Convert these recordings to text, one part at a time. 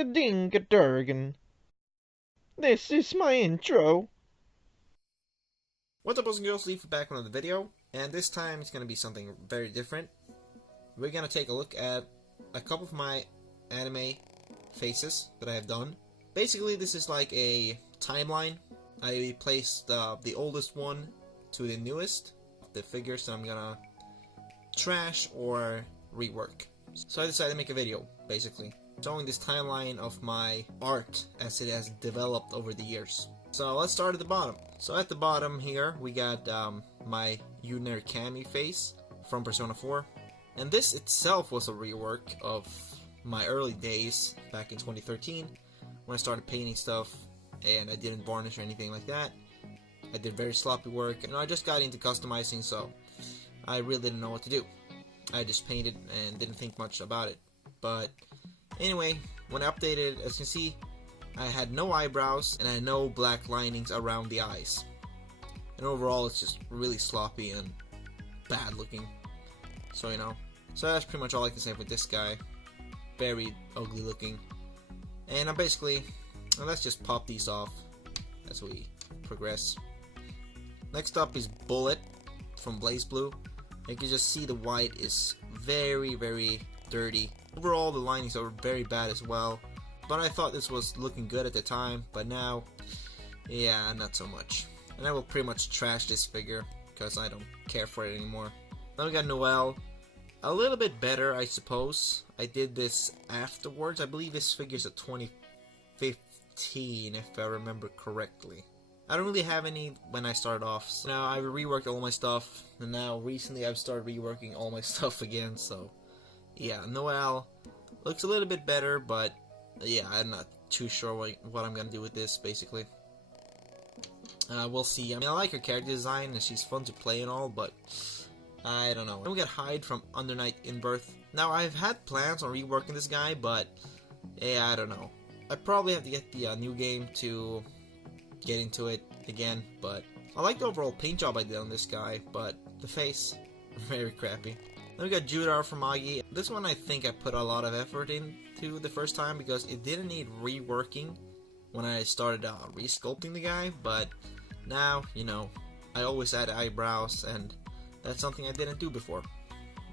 ring-a-ding-a-durgan. This is my intro. What's up, boys and girls? Leaf back with another video, and this time it's going to be something very different. We're going to take a look at a couple of my anime faces that I have done. Basically, this is like a timeline. I placed the oldest one to the newest, the figures that I'm going to trash or rework. So I decided to make a video, basically, showing this timeline of my art as it has developed over the years. So let's start at the bottom. So at the bottom here, we got my Uner Kami face from Persona 4. And this itself was a rework of my early days back in 2013 when I started painting stuff and I didn't varnish or anything like that. I did very sloppy work and I just got into customizing, so I really didn't know what to do. I just painted and didn't think much about it. But anyway, when I updated, as you can see, I had no eyebrows and I had no black linings around the eyes. And overall it's just really sloppy and bad looking. So so that's pretty much all I can say with this guy. Very ugly looking. And I'm basically, let's just pop these off as we progress. Next up is Bullet from Blaze Blue. You can just see the white is very, very dirty. Overall the linings are very bad as well. But I thought this was looking good at the time, but now, yeah, not so much. And I will pretty much trash this figure, because I don't care for it anymore. Then we got Noelle. A little bit better, I suppose. I did this afterwards. I believe this figure's a 2015, if I remember correctly. I don't really have any when I started off. So now I've reworked all my stuff, and now recently I've started reworking all my stuff again, so yeah, Noelle looks a little bit better, but yeah, I'm not too sure what I'm gonna do with this, basically. We'll see. I mean, I like her character design, and she's fun to play and all, but I don't know. Then we got Hyde from Under Night in Birth. Now, I've had plans on reworking this guy, but yeah, I don't know. I probably have to get the new game to get into it again, but I like the overall paint job I did on this guy, but the face, very crappy. Then we got Judar from Magi. This one I think I put a lot of effort into the first time because it didn't need reworking when I started resculpting the guy, but now, I always add eyebrows, and that's something I didn't do before.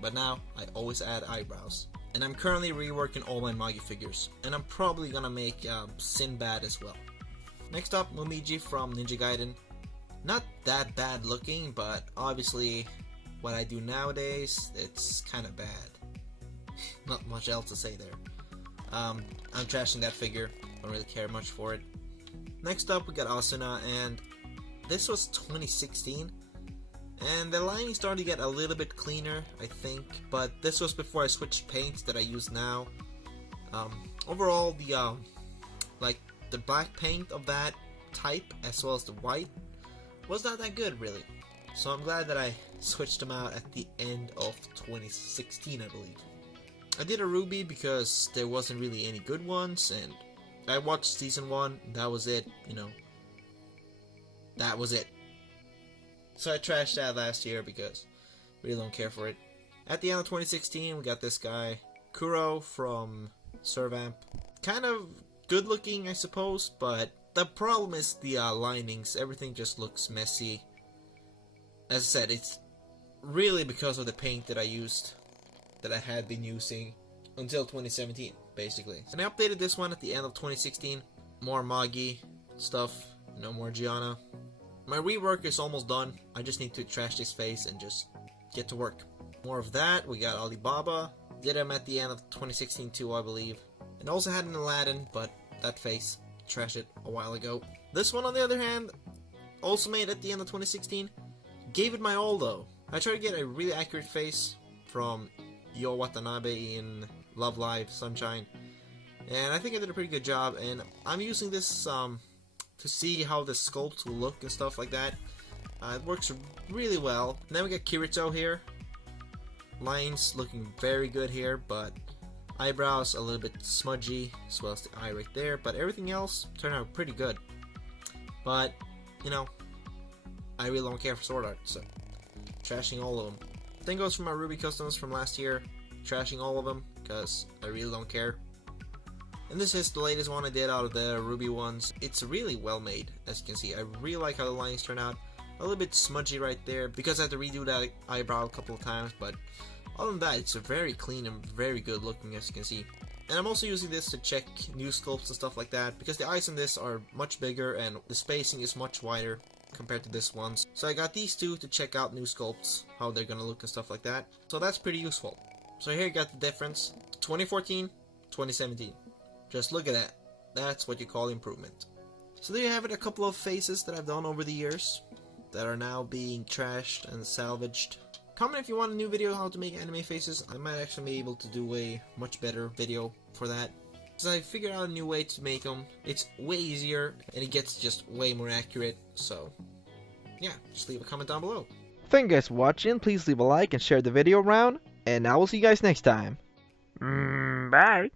But now, I always add eyebrows. And I'm currently reworking all my Magi figures, and I'm probably gonna make Sinbad as well. Next up, Momiji from Ninja Gaiden. Not that bad looking, but obviously what I do nowadays, it's kind of bad. Not much else to say there. I'm trashing that figure. Don't really care much for it. Next up, we got Asuna, and this was 2016. And the lining started to get a little bit cleaner, I think. But this was before I switched paints that I use now. Overall, the black paint of that type, as well as the white, was not that good, really. So I'm glad that I switched them out at the end of 2016, I believe. I did a Ruby because there wasn't really any good ones, and I watched season 1, that was it, that was it. So I trashed that last year because I really don't care for it. At the end of 2016, we got this guy, Kuro from Servamp. Kind of good looking, I suppose, but the problem is the linings. Everything just looks messy. As I said, it's really because of the paint that I used, that I had been using until 2017, basically. And I updated this one at the end of 2016. More Magi stuff, no more Gianna. My rework is almost done. I just need to trash this face and just get to work. More of that. We got Alibaba. Did him at the end of 2016 too, I believe. And also had an Aladdin, but that face, trashed it a while ago. This one, on the other hand, also made at the end of 2016. Gave it my all though. I tried to get a really accurate face from Yo Watanabe in Love Live Sunshine, and I think I did a pretty good job, and I'm using this to see how the sculpts will look and stuff like that. It works really well. And then we got Kirito here. Lines looking very good here, but eyebrows a little bit smudgy, as well as the eye right there, but everything else turned out pretty good. But, I really don't care for sword art, so trashing all of them. Same goes for my Ruby customs from last year, trashing all of them because I really don't care. And And this is the latest one I did out of the Ruby ones. It's really well made, as you can see. I really like how the lines turn out. A little bit smudgy right there because I had to redo that eyebrow a couple of times, but other than that, it's very clean and very good looking, as you can see. And I'm also using this to check new sculpts and stuff like that, because the eyes in this are much bigger and the spacing is much wider compared to this one. So I got these two to check out new sculpts, how they're gonna look and stuff like that. So that's pretty useful. So here you got the difference, 2014, 2017. Just look at that. That's what you call improvement. So there you have it, a couple of faces that I've done over the years that are now being trashed and salvaged. Comment if you want a new video how to make anime faces. I might actually be able to do a much better video for that. Because I figured out a new way to make them. It's way easier and it gets just way more accurate. So yeah, just leave a comment down below. Thank you guys for watching. Please leave a like and share the video around. And I will see you guys next time. Bye.